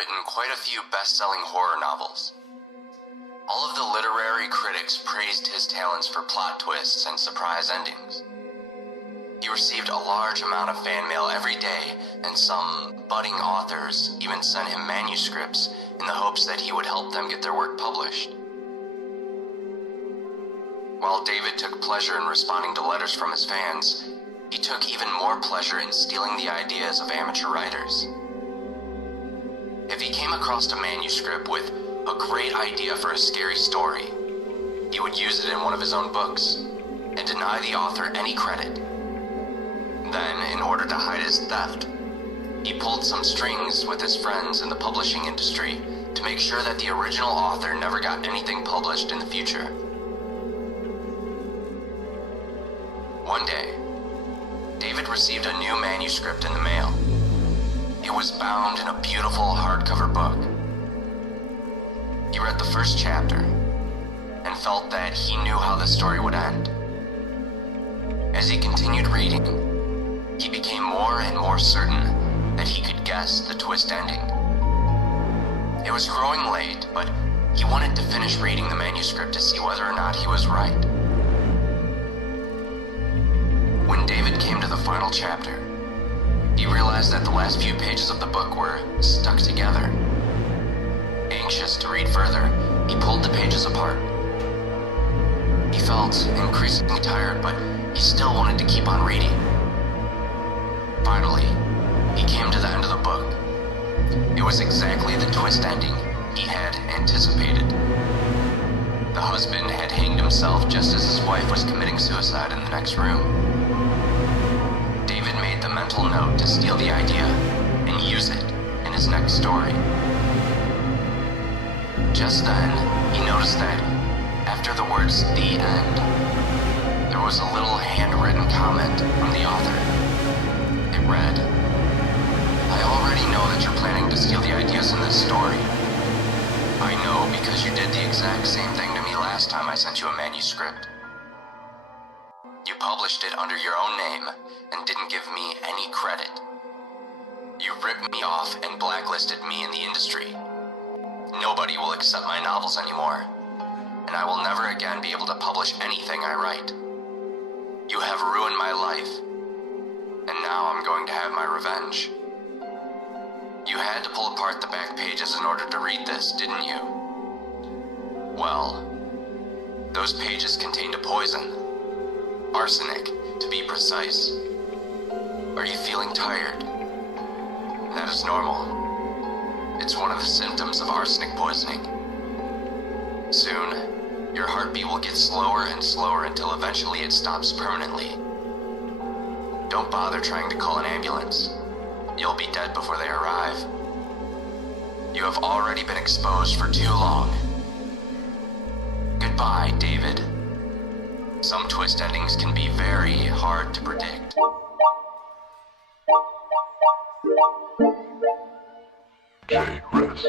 written quite a few best-selling horror novels. All of the literary critics praised his talents for plot twists and surprise endings. He received a large amount of fan mail every day, and some budding authors even sent him manuscripts in the hopes that he would help them get their work published. While David took pleasure in responding to letters from his fans, he took even more pleasure in stealing the ideas of amateur writers. If he came across a manuscript with a great idea for a scary story, he would use it in one of his own books and deny the author any credit. Then, in order to hide his theft, he pulled some strings with his friends in the publishing industry to make sure that the original author never got anything published in the future. One day, David received a new manuscript in the mail. It was bound in a beautiful hardcover book. He read the first chapter and felt that he knew how the story would end. As he continued reading, he became more and more certain that he could guess the twist ending. It was growing late, but he wanted to finish reading the manuscript to see whether or not he was right. When David came to the final chapter, he realized that the last few pages of the book were stuck together. Anxious to read further, he pulled the pages apart. He felt increasingly tired, but he still wanted to keep on reading. Finally, he came to the end of the book. It was exactly the twist ending he had anticipated. The husband had hanged himself just as his wife was committing suicide in the next room. David made the mental note to steal the idea and use it in his next story. Just then, he noticed that after the words "the end," there was a little handwritten comment from the author. It read, "I already know that you're planning to steal the ideas in this story. I know because you did the exact same thing to me last time I sent you a manuscript. You published it under your own name and didn't give me any credit. You ripped me off and blacklisted me in the industry. Nobody will accept my novels anymore, and I will never again be able to publish anything I write. You have ruined my life, and now I'm going to have my revenge. You had to pull apart the back pages in order to read this, didn't you? Well, those pages contained a poison. Arsenic, to be precise. Are you feeling tired? That is normal. It's one of the symptoms of arsenic poisoning. Soon, your heartbeat will get slower and slower until eventually it stops permanently. Don't bother trying to call an ambulance. You'll be dead before they arrive. You have already been exposed for too long. Goodbye, David. Some twist endings can be very hard to predict." J. Rest.